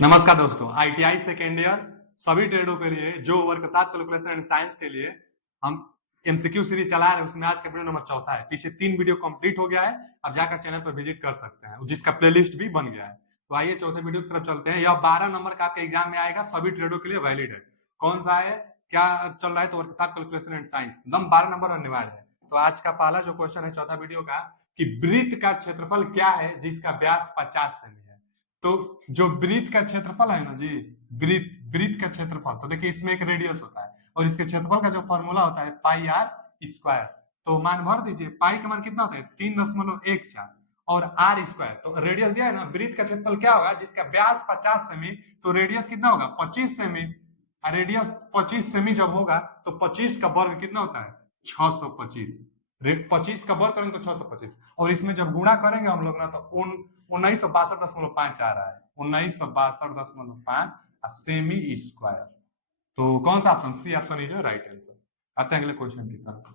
नमस्कार दोस्तों, ITI second year सभी ट्रेडों के लिए जो वर्ग 7 कैलकुलेशन एंड साइंस के लिए हम एमसीक्यू सीरीज चला रहे हैं, उसमें आज का वीडियो नंबर चौथा है। पीछे 3 वीडियो कंप्लीट हो गया है। अब जाकर चैनल पर विजिट कर सकते हैं, जिसका प्लेलिस्ट भी बन गया है। तो आइए चौथे वीडियो की तरफ चलते हैं। यह 12 नंबर का आपके एग्जाम में आएगा, सभी ट्रेडों के लिए वैलिड है। कौन सा है, क्या चल रहा है, तो वर्ग 7 कैलकुलेशन एंड साइंस एकदम 12 नंबर अनिवार्य है। तो आज का पहला जो क्वेश्चन है चौथा वीडियो का, कि वृत्त का क्षेत्रफल क्या है जिसका व्यास 50 सेमी है। तो जो वृत्त का क्षेत्रफल है ना जी, वृत्त का क्षेत्रफल, तो देखिए इसमें एक रेडियस होता है और इसके क्षेत्रफल का जो फॉर्मूला होता है पाई आर स्क्वायर। तो मान भर दीजिए, पाई का मान कितना होता है 3.14 और आर स्क्वायर, तो रेडियस दिया है ना। वृत्त का क्षेत्रफल क्या होगा जिसका व्यास 50 सेमी, तो रेडियस कितना होगा 25 सेमी। रेडियस 25 सेमी जब होगा तो 25 का वर्ग कितना होता है 625। 25 का वर्ग करेंगे तो 625, और इसमें जब गुणा करेंगे हम लोग ना तो 1962.5 आ रहा है, 1962.5 सेमी स्क्वायर। तो कौन सा option, C option is right answer. आते हैं अगले क्वेश्चन की तरफ।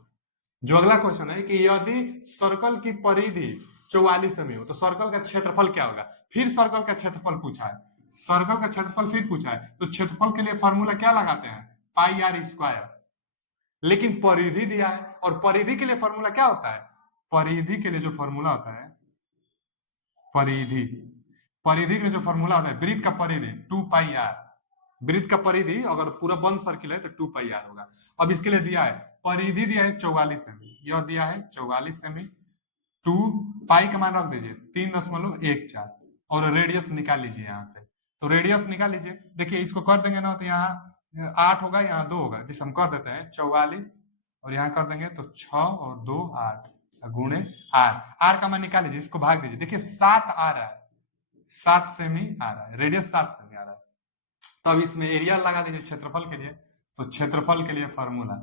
जो अगला क्वेश्चन है कि यदि सर्कल की परिधि 44 सेमी हो तो सर्कल का क्षेत्रफल क्या होगा। फिर सर्कल का क्षेत्रफल पूछा है, सर्कल का क्षेत्रफल फिर पूछा है, तो क्षेत्रफल के लिए फॉर्मूला क्या लगाते हैं, पाई आर स्क्वायर। लेकिन परिधि दिया है और परिधि के लिए फॉर्मूला क्या होता है, परिधि के लिए जो फॉर्मूला होता है, परिधि परिधि में जो फॉर्मूला होता है वृत्त का परिधि 2 पाई आर। वृत्त का परिधि अगर पूरा वन सर्किल है तो 2 पाई आर होगा। अब इसके लिए दिया है, परिधि दिया है 44 सेमी, यह दिया है 44 सेमी। 2 पाई का मान रख दीजिए 3.14 और रेडियस निकाल लीजिए यहाँ से। तो रेडियस निकाल लीजिए, देखिए इसको कर देंगे ना तो यहाँ 8 होगा, यहाँ 2 होगा, जिसे हम कर देते हैं 44 और यहाँ कर देंगे तो 6 और 2 8 गुणे आर। आर का मान निकाल लीजिए, इसको भाग दीजिए, देखिए 7 आ रहा है, 7 सेमी आ रहा है, रेडियस 7 सेमी आ रहा है। तो अब इसमें एरिया लगा दीजिए क्षेत्रफल के लिए, तो क्षेत्रफल के लिए फॉर्मूला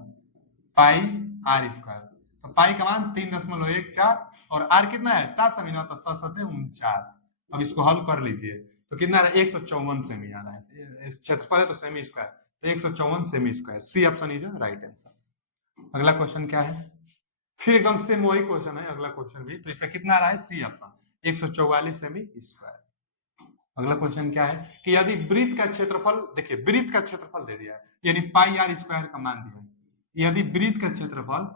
पाई आर स्क्वायर। तो पाई का मान 3.14 और आर कितना है 7 सेमी ना, तो 7×7 = 49। अब इसको हल कर लीजिए तो कितना आ रहा है 154 सेमी आ रहा है। इस क्षेत्रफल है तो सेमी स्क्वायर, तो 154 सेमी square, C option is right answer. अगला क्वेश्चन क्या है, फिर एकदम सेम वही क्वेश्चन है अगला क्वेश्चन भी, तो इसका कितना आ रहा है सी ऑप्शन 144 सेमी स्क्वायर। अगला क्वेश्चन क्या है कि यदि वृत्त का क्षेत्रफल, देखिए वृत्त का क्षेत्रफल दे दिया है, यानी पाई आर स्क्वायर का मान दिया है। यदि वृत्त का क्षेत्रफल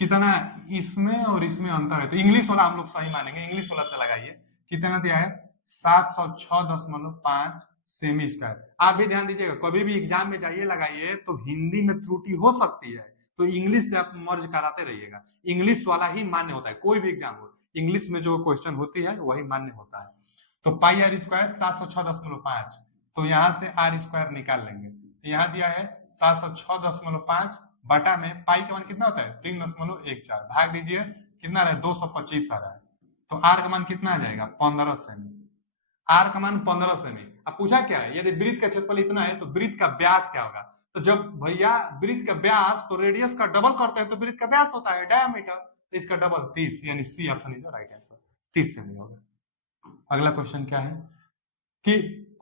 कितना, इसमें और इसमें अंतर है तो इंग्लिश वाला हम लोग सही मानेंगे, इंग्लिश वाला से लगाइए। कितना दिया है 706.5 सेमी स्क्वायर। आप भी ध्यान दीजिएगा, कभी भी एग्जाम में जाइए लगाइए तो हिंदी में त्रुटि हो सकती है, तो इंग्लिश से आप मर्ज कराते रहिएगा। इंग्लिश वाला ही मान्य होता है, कोई भी एग्जाम हो इंग्लिश में जो क्वेश्चन होती है वही मान्य होता है। तो पाई आर स्क्वायर 706.5, तो यहां से आर स्क्वायर निकाल लेंगे, तो यहाँ दिया है 706.5 बटा में पाई का मान कितना होता है 3.14, भाग दीजिए कितना रहा है 225 आ रहा है। तो आर का मान कितना आ जाएगा 15 सेमी। आर का मान 15 सेमी। अब पूछा क्या है, यदि वृत्त का क्षेत्रफल इतना है तो वृत्त का व्यास क्या होगा। तो जब भैया वृत्त का व्यास तो रेडियस का डबल करते हैं तो वृत्त का व्यास होता है डायमीटर, तो इसका डबल 30, यानी C option is right answer, 30 सेमी होगा। अगला क्वेश्चन क्या है कि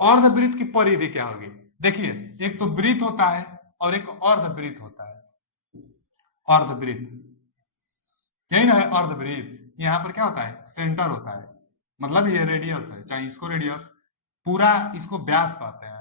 अर्धवृत्त की परिधि क्या होगी। देखिए एक तो वृत्त होता है और एक अर्धवृत्त होता है। अर्धवृत्त यही ना है अर्धवृत्त, यहाँ पर क्या होता है सेंटर होता है, मतलब ये रेडियस है, चाहे इसको रेडियस पूरा इसको व्यास कहते हैं।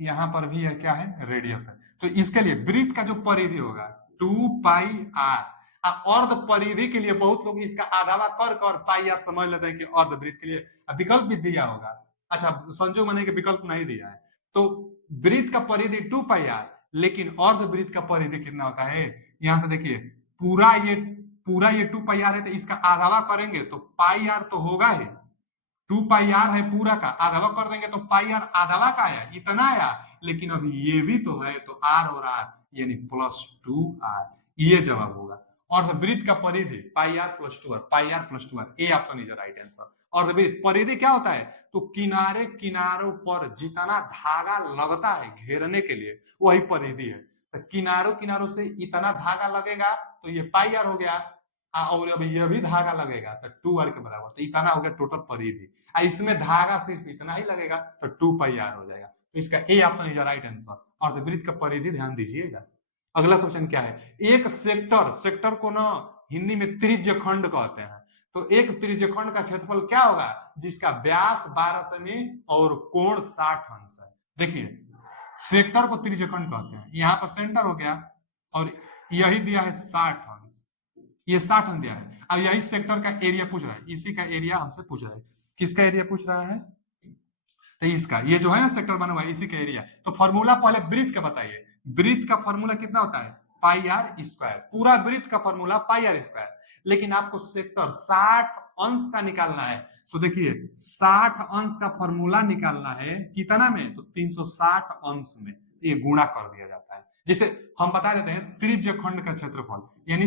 यहाँ पर भी यह क्या है रेडियस है। तो इसके लिए वृत्त का जो परिधि होगा 2 पाई आर। अर्ध परिधि के लिए बहुत लोग इसका आधावा कर कर पाई आर समझ लेते हैं कि अर्धवृत्त के लिए विकल्प भी दिया होगा। अच्छा संजोग माने कि विकल्प नहीं दिया है, तो वृत्त का परिधि 2 पाई आर, लेकिन अर्धवृत्त का परिधि कितना होता है, यहां से देखिए पूरा ये 2 पाई आर है, तो इसका आधावा करेंगे तो पाई आर तो होगा ही, 2 पाई आर है पूरा का, आधावा कर देंगे तो पाई आर आधावा का आया, इतना आया, लेकिन अभी ये भी तो है तो आर और आर यानी +2r, ये जवाब होगा। और वृत्त का परिधि pi r +2r, pi r +2r, A option is right answer. और वृत्त परिधि क्या होता है, तो किनारे किनारों पर जितना धागा लगता है घेरने के लिए वही परिधि है। तो किनारों किनारों से इतना धागा लगेगा तो ये पाई आर हो गया, और अब ये भी धागा लगेगा तो 2r के बराबर, तो इतना हो गया टोटल परिधि। इसमें धागा सिर्फ इतना ही लगेगा तो 2 पाई आर हो जाएगा, तो इसका ए ऑप्शन इज राइट आंसर। और वृत्त का परिधि ध्यान दीजिएगा। अगला क्वेश्चन क्या है, एक सेक्टर को ना हिंदी में त्रिज्य खंड कहते हैं, तो एक त्रिज्यखंड का क्षेत्रफल क्या होगा, जिसका व्यास 12 सेमी और कोण 60 अंश है। देखिए सेक्टर को त्रिज्यखंड कहते हैं, यहाँ पर सेंटर हो गया और यही दिया है 60 अंश, ये 60 अंश दिया है। अब यही सेक्टर का एरिया पूछ रहा है, इसी का एरिया हमसे पूछ रहा है। किसका एरिया पूछ रहा है, तो इसका, ये जो है ना सेक्टर बना हुआ है इसी का एरिया। तो फॉर्मूला पहले वृत्त का बताइए, वृत्त का फॉर्मूला कितना होता है, पाई आर स्क्वायर, पूरा वृत्त का फॉर्मूला पाई आर स्क्वायर। लेकिन आपको सेक्टर 60 अंश का निकालना है, तो देखिए 60 अंश का फॉर्मूला निकालना है कितना में, तो 360 अंश में, ये गुणा कर दिया जाता है। जिसे हम बता देते हैं त्रिज्यखंड का क्षेत्रफल, यानी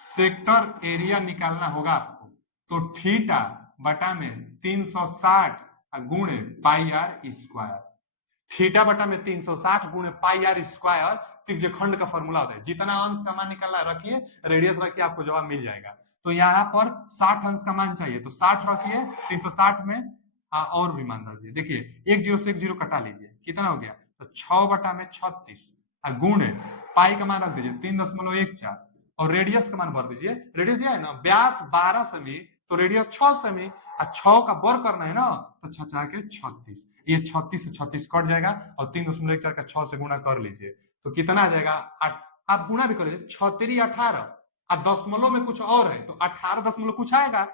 सेक्टर एरिया निकालना होगा आपको, तो थीटा बटा में 360 गुणे पाई आर स्क्वायर, थीटा बटा में 360 गुणे पाई आर स्क्वायर त्रिज्यखंड का फॉर्मूला होता है। जितना अंश का मान निकालना रखिए, रेडियस रखिए, आपको जवाब मिल जाएगा। तो यहाँ पर 60 अंश का मान चाहिए, तो 60 रखिए, 360 में और भी मान दीजिए। देखिए एक जीरो से एक जीरो कटा लीजिए, कितना हो गया, तो 6 बटा में 36 गुणे पाई का मान रख दीजिए 3.14 और रेडियस का मान भर दीजिए। रेडियस दिया है ना, व्यास 12 सेमी, तो रेडियस 6 सेमी, 6 का वर्ग करना है ना, तो 6 के 36, ये 36 से 36 कट जाएगा और 3.14 का 6 से गुणा कर लीजिए, तो कितना आ जाएगा 8। आप गुणा भी कर लीजिए, 6 18, अब दशमलव में कुछ और है तो 18 दशमलव कुछ आएगा,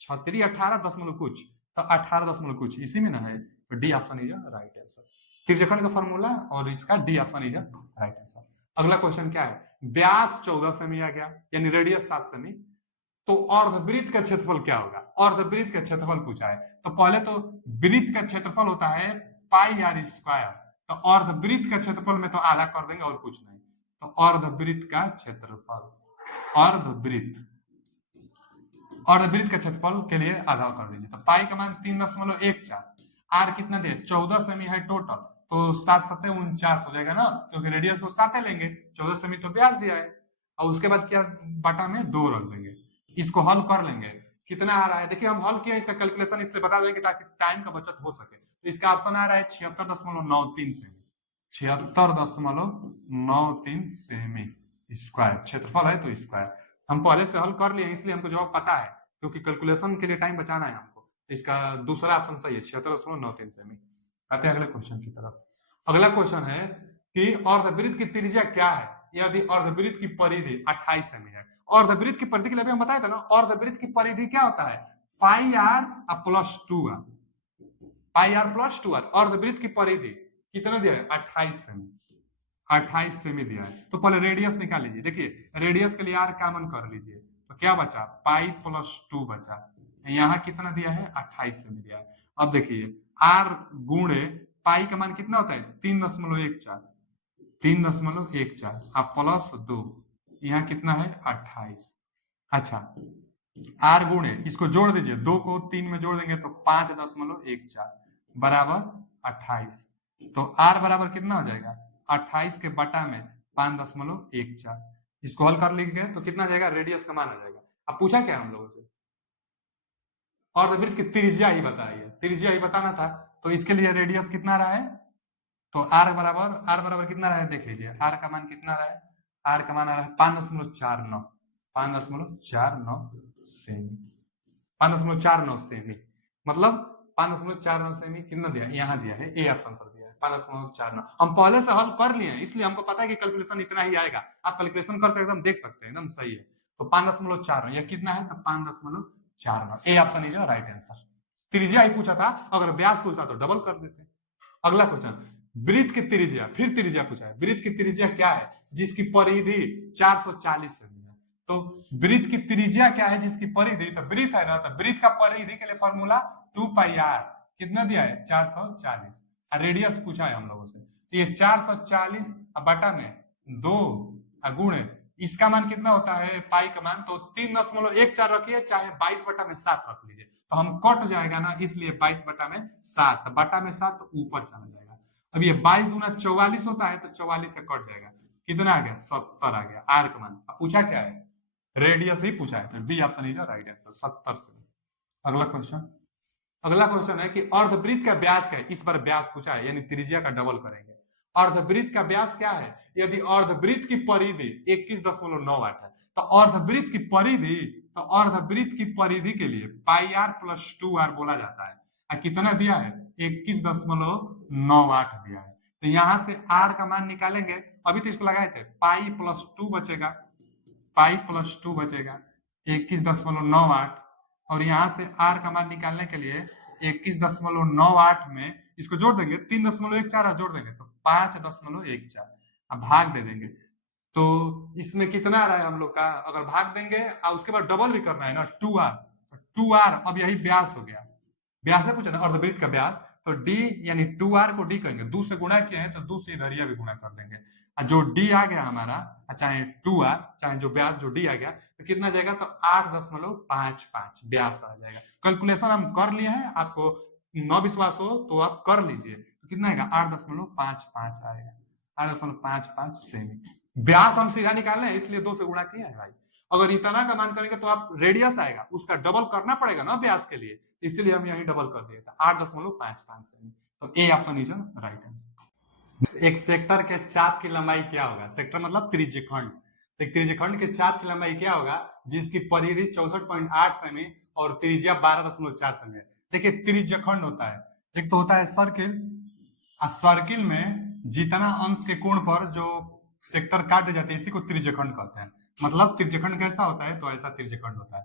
6 18 दशमलव कुछ, तो 18 दशमलव कुछ इसी में ना है, तो D option is right answer. त्रिज्यखंड का फॉर्मूला और इसका D option is right answer. अगला क्वेश्चन क्या है, व्यास 14 सेमी आ गया, यानी रेडियस 7 सेमी, तो अर्धवृत्त का क्षेत्रफल क्या होगा, अर्धवृत्त का क्षेत्रफल पूछा है। तो पहले तो वृत्त का क्षेत्रफल होता है पाई आर स्क्वायर, तो अर्धवृत्त का क्षेत्रफल में तो आधा कर देंगे और कुछ नहीं, तो अर्धवृत्त का क्षेत्रफल, अर्धवृत्त का क्षेत्रफल के लिए आधा कर दीजिए, तो पाई का मान 3.14, आर कितना दिया 14 सेमी है टोटल, तो 7 7 49 हो जाएगा ना, क्योंकि रेडियस को 7 लेंगे, 14 सेमी तो व्यास दिया है, और उसके बाद क्या बटा में 2 रख देंगे, इसको हल कर लेंगे, कितना आ रहा है, देखिए हम हल किया, इसका कैलकुलेशन इसलिए बता देंगे ताकि टाइम का बचत हो सके। तो इसका ऑप्शन आ रहा है 76.93 सेमी, 76.93 सेमी स्क्वायर क्षेत्रफल है, तो स्क्वायर हम पहले से हल कर लिए इसलिए हमको जवाब पता है, क्योंकि कैलकुलेशन के लिए टाइम बचाना है हमको। इसका दूसरा ऑप्शन सही है, 76.93 सेमी। आते हैं अगले क्वेश्चन की तरफ। अगला क्वेश्चन है कि अर्धवृत्त की त्रिज्या क्या है, यदि अर्धवृत्त की परिधि 28 सेमी है। अर्धवृत्त की परिधि के लिए हम बताया था ना, अर्धवृत्त की परिधि क्या होता है, pi r plus 2 r, pi r plus 2 r. अर्धवृत्त की परिधि कितना दिया है, 28 सेमी, 28 सेमी दिया है। तो पहले रेडियस निकाल लीजिए, देखिए रेडियस के लिए आर कॉमन कर लीजिए, तो क्या बचा, पाई प्लस 2 बचा, यहाँ कितना दिया है 28 सेमी दिया है। अब देखिए आर गुणे पाई का मान कितना होता है 3.14, 3.14 अब प्लस 2, यहाँ कितना है 28। अच्छा आर गुणे, इसको जोड़ दीजिए, 2 को 3 में जोड़ देंगे तो 5.14 बराबर 28, तो आर बराबर कितना हो जाएगा 28 के बटा में 5.14, इसको हल कर लेंगे तो कितना जाएगा, रेडियस का मान आ जाएगा। अब पूछा क्या हम लोगों से, अर्धवृत्त की त्रिज्या ही बताइए, त्रिज्या ही बताना था, तो इसके लिए रेडियस कितना रहा है, तो आर बराबर कितना रहा है, देख लीजिए आर का मान कितना रहा है, आर का मान आ रहा है 5.49, 5.49 सेमी, 5.49 सेमी, मतलब 5.49 सेमी कितना दिया, यहाँ दिया है, ए ऑप्शन पर दिया है 5.49। हम पहले से हल कर लिए हैं, इसलिए हमको पता है कि कैलकुलेशन इतना ही आएगा, आप कैलकुलेशन करके एकदम देख सकते हैं, एकदम सही है। तो 5.49 यह कितना है, तो 5.49, ए ऑप्शन इज राइट आंसर। त्रिज्या ही पूछा था, अगर व्यास पूछता तो डबल कर देते। अगला क्वेश्चन, वृत्त की त्रिज्या, फिर त्रिज्या पूछा है, वृत्त की त्रिज्या क्या है जिसकी परिधि 440 सेमी है। तो वृत्त की त्रिज्या क्या है जिसकी परिधि, तो वृत्त है ना, तो वृत्त का परिधि के लिए फॉर्मूला 2 पाई आर, कितना दिया है 440, रेडियस पूछा है हम लोगों से, तो ये 440 बटा में 2 गुणे इसका मान कितना होता है, पाई का मान, तो 3.14 रखिए, चाहे 22 बटा में 7 रख लीजिए, तो हम कट जाएगा ना, इसलिए 22 बटा में 7, बटा में 7 तो ऊपर चला जाएगा। अब ये 22 दूना 44 होता है, तो 44 से कट जाएगा, कितना आ गया 70 आ गया आर का मान। अब पूछा क्या है, रेडियस ही पूछा है, तो B option is right answer 70 से। अगला क्वेश्चन है कि अर्धवृत्त का व्यास क्या है, इस बार व्यास पूछा है, यानी त्रिज्या का डबल करेंगे। अर्धवृत्त का व्यास क्या है, यदि अर्धवृत्त की परिधि 21.98 है, तो अर्धवृत्त की परिधि तो अर्धवृत्त की परिधि के लिए पाई आर प्लस 2r बोला जाता है। कितना दिया है 21.98 दिया है। तो यहां से r का मान निकालेंगे, अभी तो इसको लगाए थे, पाई प्लस 2 बचेगा, पाई प्लस 2 बचेगा 21.98, और यहाँ से r का मान निकालने के लिए 21.98 में इसको जोड़ देंगे, 3.14 जोड़ देंगे तो 5.14, अब भाग दे देंगे। तो इसमें कितना आ रहा है हम लोग का, अगर भाग देंगे और उसके बाद डबल भी करना है ना 2r, अब यही व्यास हो गया, व्यास से पूछा ना अर्धवृत्त का व्यास, तो d यानी 2r को d करेंगे, 2 से गुणा किए हैं तो 2 से इधर भी गुणा कर देंगे, जो d आ गया हमारा, चाहे 2r चाहे जो व्यास जो d आ गया तो कितना जाएगा, तो 8.55 व्यास आ जाएगा। कैलकुलेशन हम कर लिए हैं, आपको न विश्वास हो तो आप कर लीजिए, तो कितना आएगा 8.55 आएगा, 8.55 सेमी। व्यास हम सीधा निकाल रहे हैं इसलिए 2 से गुणा किया है भाई। अगर इतना का मान करेंगे तो आप रेडियस आएगा, उसका डबल करना पड़ेगा ना व्यास के लिए, इसलिए हम यही डबल कर दिए थे 8.55 सेमी। तो ए ऑप्शन इज राइट आंसर। एक सेक्टर के चाप की लंबाई क्या होगा, सेक्टर मतलब त्रिज्यखंड, एक त्रिज्यखंड के चाप की लंबाई क्या होगा जिसकी परिधि 64.8 सेमी और त्रिज्या 12.4 सेमी है। देखिए त्रिज्यखंड होता है, एक तो होता है सर्किल, सर्किल में जितना अंश के कोण पर जो सेक्टर काट जाते हैं इसी को त्रिज्यखंड कहते हैं। मतलब त्रिज्यखंड कैसा होता है, तो ऐसा त्रिज्यखंड होता है।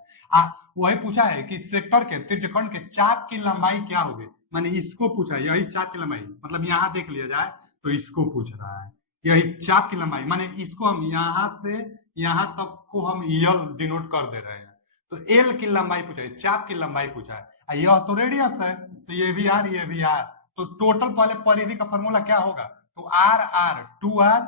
वही पूछा है कि सेक्टर के त्रिज्यखंड के चाप की लंबाई क्या होगी, मैंने इसको पूछा है, यही चाप की लंबाई, मतलब यहाँ देख लिया जाए तो इसको पूछ रहा है, यही चाप की लंबाई, माने इसको हम यहाँ से यहाँ तक को हम यल डिनोट कर दे रहे हैं, तो एल की लंबाई पूछा है, चाप की लंबाई पूछा है, यह तो रेडियस है तो ये भी आर ये भी आर, तो टोटल पहले परिधि का फॉर्मूला क्या होगा, तो आर आर 2r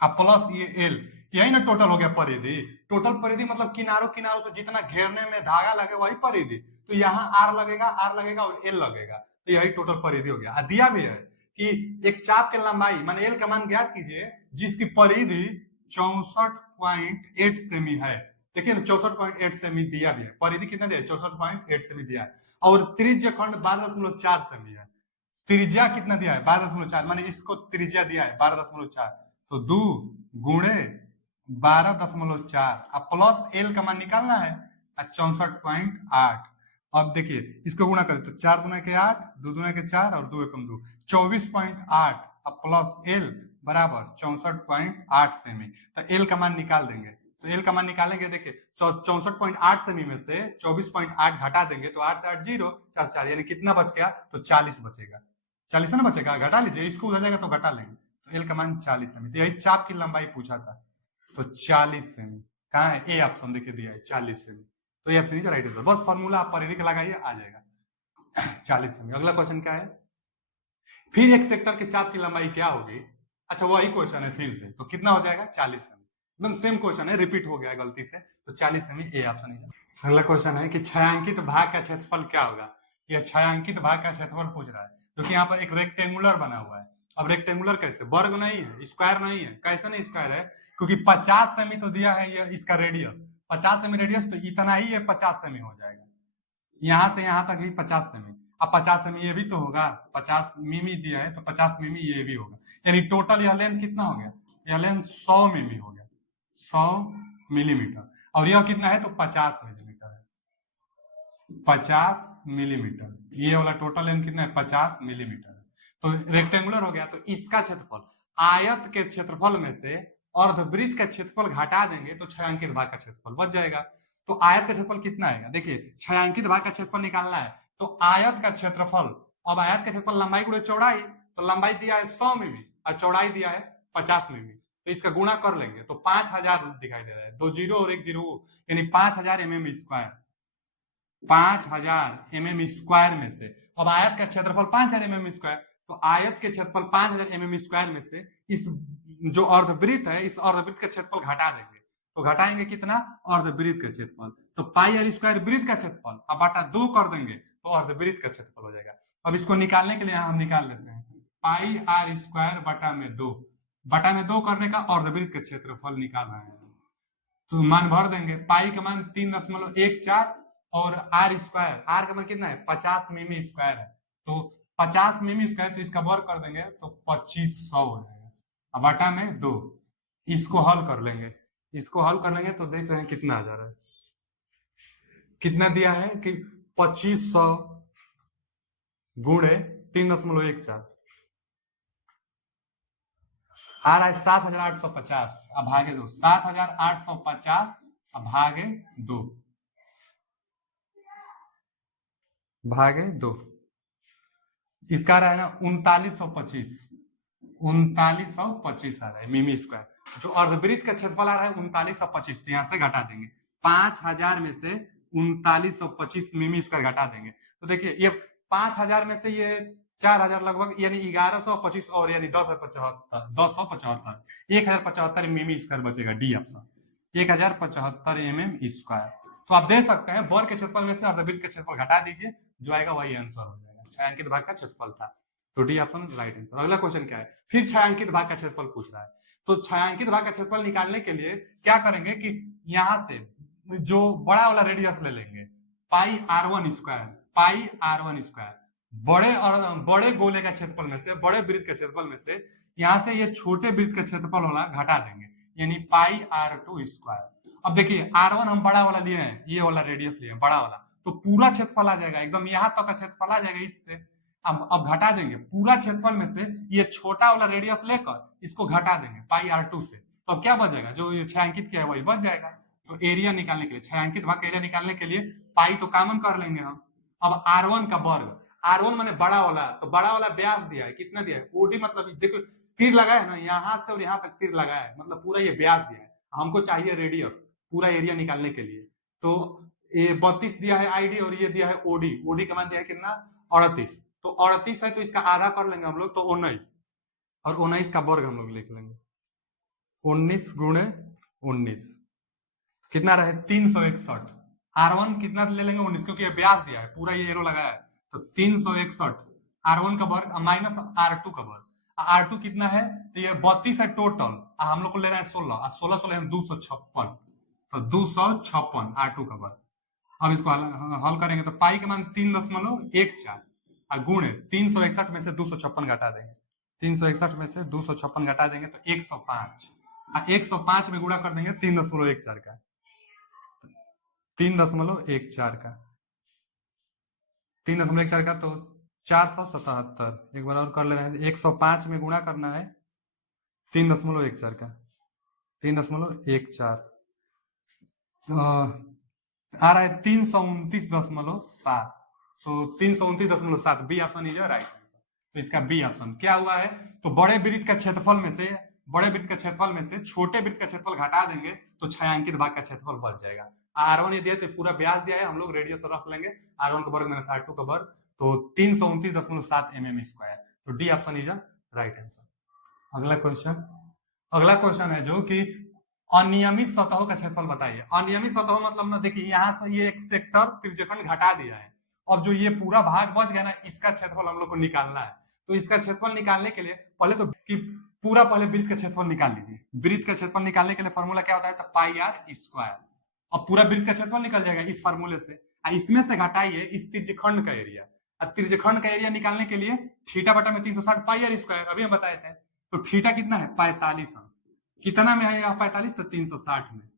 प्लस ये एल, यही ना टोटल हो गया परिधि। टोटल परिधि मतलब किनारों किनारों से जितना घेरने में धागा लगे वही परिधि, तो यहाँ आर लगेगा और एल लगेगा, तो यही टोटल परिधि हो गया। दिया भी है कि एक चाप के लंबाई माने एल का मान ज्ञात कीजिए जिसकी परिधि 64.8 सेमी है। देखिए ना 64.8 सेमी दिया भी है, परिधि कितना दिया है 64.8 सेमी दिया है, और त्रिज्यखंड 12.4 सेमी है। त्रिज्या कितना दिया है 12.4, माने इसको त्रिज्या दिया है 12.4, तो 2 गुणे 12.4 अब प्लस एल का मान निकालना है 64.8। अब देखिए इसको गुणा करें तो 4 दूना के 8, 2 दूना के 4 और 2 एकम 2, 24.8 अब प्लस एल बराबर 64.8 सेमी। तो एल का मान निकाल देंगे, तो एल का मान निकालेंगे, देखिए 64.8 सेमी में से 24.8 घटा देंगे तो 8 से 8 0, 4 4 यानी कितना बच गया, तो 40 बचेगा, 40 है ना बचेगा, घटा लीजिए, इसको उधर जाएगा तो घटा लेंगे, तो एल का मान 40 सेमी। तो यही चाप की लंबाई पूछा था, तो 40 सेमी कहाँ है, ए ऑप्शन देखिए दिया है 40 सेमी, तो ये ऑप्शन इज राइट आंसर। बस फॉर्मूला आप परिधि का लगाइए आ जाएगा 40 सेमी। अगला क्वेश्चन क्या है, फिर एक सेक्टर के चाप की लंबाई क्या होगी, अच्छा वही क्वेश्चन है फिर से, तो कितना हो जाएगा 40 सेमी, एकदम सेम क्वेश्चन है, रिपीट हो गया है गलती से, तो 40 सेमी ए ऑप्शन है। अगला क्वेश्चन है कि छायांकित भाग का क्षेत्रफल क्या होगा, यह छायांकित भाग का क्षेत्रफल पूछ रहा है, क्योंकि यहाँ पर एक रेक्टेंगुलर बना हुआ है। अब रेक्टेंगुलर कैसे, वर्ग नहीं है, स्क्वायर नहीं है, कैसे नहीं स्क्वायर है, क्योंकि 50 सेमी तो दिया है, यह इसका रेडियस 50 सेमी रेडियस, तो इतना ही है 50 सेमी हो जाएगा, यहाँ से यहाँ तक ही 50 सेमी। अब 50 सेमी ये भी तो होगा, 50 मिमी दिया है तो 50 मिमी ये भी होगा, यानी टोटल यह लेंथ कितना हो गया, यह लेंथ 100 मिमी हो गया, 100 मिलीमीटर, और यह कितना है तो 50 मिलीमीटर है, 50 मिलीमीटर, ये वाला टोटल लेंथ कितना है 50 मिलीमीटर है, तो रेक्टेंगुलर हो गया। तो इसका क्षेत्रफल आयत के क्षेत्रफल में से अर्धवृत्त का क्षेत्रफल घटा देंगे तो छायांकित भाग का क्षेत्रफल बच जाएगा। तो आयत का क्षेत्रफल कितना आएगा, देखिए छायांकित भाग का क्षेत्रफल निकालना है, तो आयत का क्षेत्रफल, अब आयत का क्षेत्रफल लंबाई गुणे चौड़ाई, तो लंबाई दिया है 100 मिमी और चौड़ाई दिया है 50 मिमी, तो इसका गुणा कर लेंगे तो 5000 दिखाई दे रहा है, 2 जीरो और 1 जीरो, यानी 5000 mm स्क्वायर, 5000 mm स्क्वायर में से, अब आयत का क्षेत्रफल 5000 mm स्क्वायर, तो आयत के क्षेत्रफल 5000 mm स्क्वायर में से इस जो अर्धवृत्त है इस अर्धवृत्त का क्षेत्रफल घटा देंगे, तो घटाएंगे कितना, अर्धवृत्त का क्षेत्रफल, तो पाई आर स्क्वायर वृत्त का क्षेत्रफल, अब बटा 2 कर देंगे तो अर्धवृत्त का क्षेत्रफल हो जाएगा। अब इसको निकालने के लिए हम निकाल लेते हैं, पाई आर स्क्वायर बटा में 2, बटा में 2 करने का अर्धवृत्त का क्षेत्रफल निकाल रहे हैं, तो मान भर देंगे, पाई का मान 3.14 और आर स्क्वायर, आर का मान कितना है 50 मिमी स्क्वायर है, तो 50 मिमी स्क्वायर, तो इसका वर्ग कर देंगे तो 2500 हो जाएगा, अब बटा में 2, इसको हल कर लेंगे, इसको हल कर लेंगे तो देख रहे हैं कितना आ जा रहा है, कितना दिया है कि 2500 गुणे 3.14 आ रहा है 7,850। अब भागे 2, 7,850 अब भागे 2, भागे 2, इसका आ रहा है ना 3925, 3925 आ रहा है मिमी स्क्वायर। जो अर्धवृत्त का क्षेत्रफल आ रहा है 3925, तो यहाँ से घटा देंगे 5000 में से 3925 मिमी स्क्वायर घटा देंगे। तो देखिए ये 5000 में से ये 4000 लगभग, यानी 1125 और यानी 1075 1075 मिमी स्क्वायर बचेगा। D option 1075 mm square. तो आप देख सकते हैं वर्ग के क्षेत्रफल में से अर्धवृत्त के क्षेत्रफल घटा दीजिए, जो आएगा वही आंसर हो जाएगा। छायांकित भाग का क्षेत्रफल था, तो डी ऑप्शन राइट आंसर। अगला क्वेश्चन क्या है, फिर छायांकित भाग का क्षेत्रफल पूछ रहा है। तो छायांकित भाग का क्षेत्रफल निकालने के लिए क्या करेंगे कि यहाँ से जो बड़ा वाला रेडियस ले लेंगे, पाई r1 स्क्वायर, पाई r1 स्क्वायर, बड़े गोले का क्षेत्रफल में से, बड़े वृत्त के क्षेत्रफल में से यहाँ से ये छोटे वृत्त का क्षेत्रफल वाला घटा देंगे, यानी पाई r2 स्क्वायर। अब देखिए r1 हम बड़ा वाला लिए हैं, ये वाला रेडियस लिए हैं बड़ा वाला, तो पूरा क्षेत्रफल आ जाएगा, एकदम यहाँ तक का क्षेत्रफल आ जाएगा इससे। अब घटा देंगे पूरा क्षेत्रफल में से ये छोटा वाला रेडियस लेकर इसको घटा देंगे पाई r2 से, तो क्या बचेगा, जो ये छायांकित किया है वही बच जाएगा। तो एरिया निकालने के लिए, छायांकित भाग का एरिया निकालने के लिए पाई तो कॉमन कर लेंगे हम। अब r1 का वर्ग, r1 माने बड़ा वाला, तो बड़ा वाला व्यास दिया है, कितना दिया है, ओडी मतलब देखो तीर लगाया है ना, यहाँ से और यहाँ तक तीर लगाया है, मतलब पूरा ये व्यास दिया है। हमको चाहिए रेडियस पूरा एरिया निकालने के लिए, तो ये 32 दिया है आईडी और ये दिया है ओडी, ओडी का मान दिया है कितना 38, तो 38 है तो इसका आधा कर लेंगे हम लोग, तो 19, और 19 का वर्ग हम लोग लिख लेंगे, 19 गुणे 19 कितना रहे 361। r1 कितना ले लेंगे 19, क्योंकि ये व्यास दिया है, पूरा ये एरो लगाया है, तो 361 r1 का वर्ग माइनस r2 का वर्ग। r2 कितना है, तो ये 32 है टोटल, हम लोग को लेना है 16, 16 16 256, तो 256 r2 का वर्ग। अब इसको हल करेंगे तो पाई का मान 3.14 और गुणे 361 में से 256 घटा देंगे, 361 में से 256 घटा देंगे तो 105, 105 में गुणा कर देंगे 3.14 का, 3.14 का, 3.14 का तो 477। एक बार और कर ले रहे हैं, 105 में गुणा करना है 3.14 का, 3.14 आ रहा है 329.7, तो 329.7 B option is right answer. तो इसका बी ऑप्शन क्या हुआ है, तो बड़े वृत्त का क्षेत्रफल में से, बड़े वृत्त का क्षेत्रफल में से छोटे वृत्त का क्षेत्रफल घटा देंगे तो छायांकित भाग का क्षेत्रफल बच जाएगा। r1 ये दिया तो पूरा व्यास दिया है, हम लोग रेडियस रख लेंगे, r1 का वर्ग माइनस r2 का वर्ग, तो 329.7 mm स्क्वायर, तो D option is right answer. अगला क्वेश्चन है जो कि अनियमित सतहों का क्षेत्रफल बताइए। अनियमित सतहों मतलब ना, देखिए यहाँ से ये एक सेक्टर त्रिज्यखंड घटा दिया है, अब जो ये पूरा भाग बच गया ना, इसका क्षेत्रफल हम लोग को निकालना है। तो इसका क्षेत्रफल निकालने के लिए पहले तो पूरा पहले वृत्त का क्षेत्रफल निकाल लीजिए। वृत्त का क्षेत्रफल निकालने के लिए फॉर्मूला क्या होता है, तो पाई आर स्क्वायर। अब पूरा वृत्त का क्षेत्रफल निकल जाएगा इस फार्मूले से, इसमें से घटाइए इस त्रिज्यखंड का एरिया। अब त्रिज्यखंड का एरिया निकालने के लिए थीटा बटा में 360 पाई आर स्क्वायर, अभी हम बताए थे, तो थीटा कितना है 45 अंश, कितना में है 45, तो 360 में,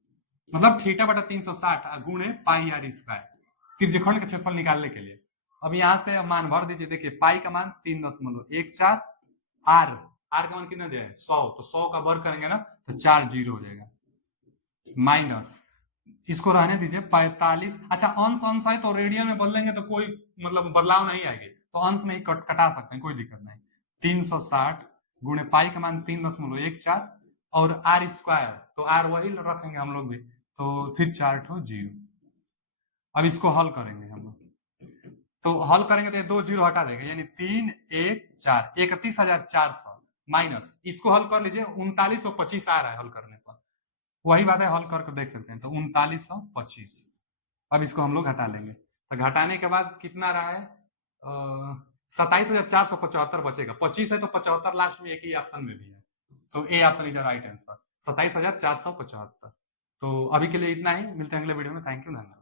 मतलब थीटा बटा 360 गुणे पाई आर स्क्वायर, त्रिज्यखंड का क्षेत्रफल निकालने के लिए। अब यहाँ से मान भर दीजिए, देखिए पाई का मान 3.14, आर का मान कितना दिया है 100, तो 100 का वर्ग करेंगे ना तो 4 जीरो हो जाएगा, माइनस इसको रहने दीजिए 45। अच्छा अंश अंश है तो रेडियन में बदलेंगे तो कोई मतलब बदलाव नहीं आएगी, तो अंश में ही कटा सकते हैं, कोई दिक्कत नहीं। 360 गुणे पाई का मान 3.14 और आर स्क्वायर, तो आर वही रखेंगे हम लोग भी, तो फिर 4 ठो जीरो। अब इसको हल करेंगे हम लोग, तो हल करेंगे तो ये 2 जीरो हटा देंगे, यानी 3 1 4 31,400 माइनस इसको हल कर लीजिए 3925 आ रहा है हल करने पर, वही बात है, हल करके देख सकते हैं, तो 3925। अब इसको हम लोग घटा लेंगे, तो घटाने के बाद कितना रहा है 27,475 बचेगा, 25 है तो 75 लास्ट में एक ही ऑप्शन में भी है, तो ए ऑप्शन इज राइट आंसर 27,475। तो अभी के लिए इतना ही, मिलते हैं अगले वीडियो में, थैंक यू, धन्यवाद।